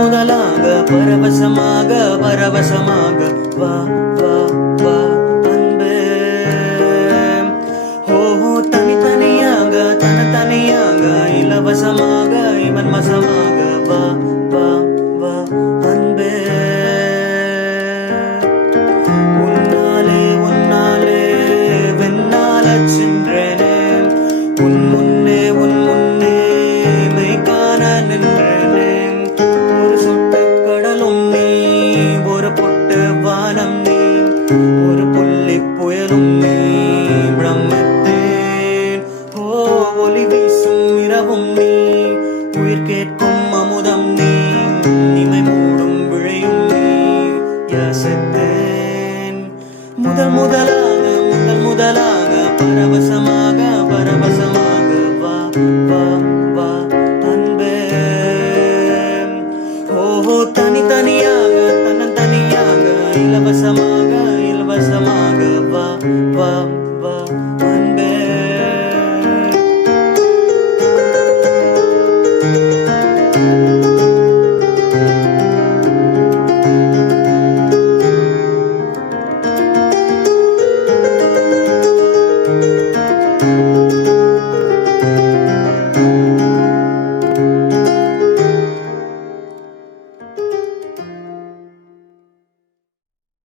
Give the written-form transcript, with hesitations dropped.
முதலாக பரவசமாக வா வா வா அன்பே. ஓஹோ தனித்தனியாக தனித்தனியாக இலவசமாக இவன் வசமாக வா வா வா அன்பே. உன்னாலே உன்னாலே வெண்ணாலச் சென்றேனே, உன் முன்னே மெய் காண நின்றேனே. ஒரு சொட்டு கடலும் நீ, ஒரு பொட்டு வானம் நீ, ஒரு புள்ளி புயலும் நீ பிரமித்தேன். ஓ ஒளி வீசும் இரவும் நீ, உயிர் கேட்கும் அமுதம் நீ, இமை மூடும் விழையும் நீ யாசித்தேன். முதலாக பரவசமாக